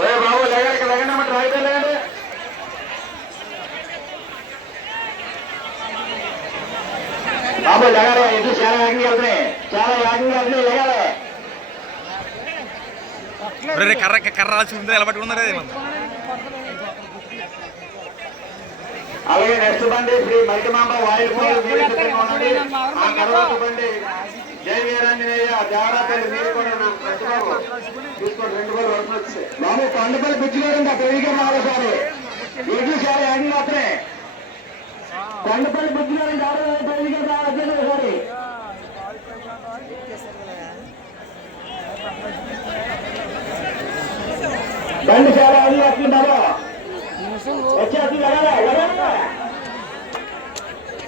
ఏ బాబు లేగండి ఇక్కడ లేగండి అమ్మ డ్రైవర్ లేగండి బాబు లేగాలి ఎటు చాలా యాగింగ్ వెళ్తున్నాయి? చాలా యాగింగ్ వెళ్తున్నాయి లేగాలి రే కర్ర కర్ర చూసింది ఎలా పట్టుకున్నారే అలాగే నెక్స్ట్ బండి శ్రీ సిద్ధంగా ఉండండి ఆ తర్వాత బండి జై వీరాంజనేయ మీరు కూడా తీసుకోండి రెండు బాబు వరకు బాబు కొండపల్లి పిచ్చి గారు పెరిగి రావాలి సార్ ఎటు చాలా యాగింగ్ మాత్రమే. కొండపల్లి దాదాపు పెరిగి రావాలి సారీ బండి వచ్చేసి లగాలి లగాలి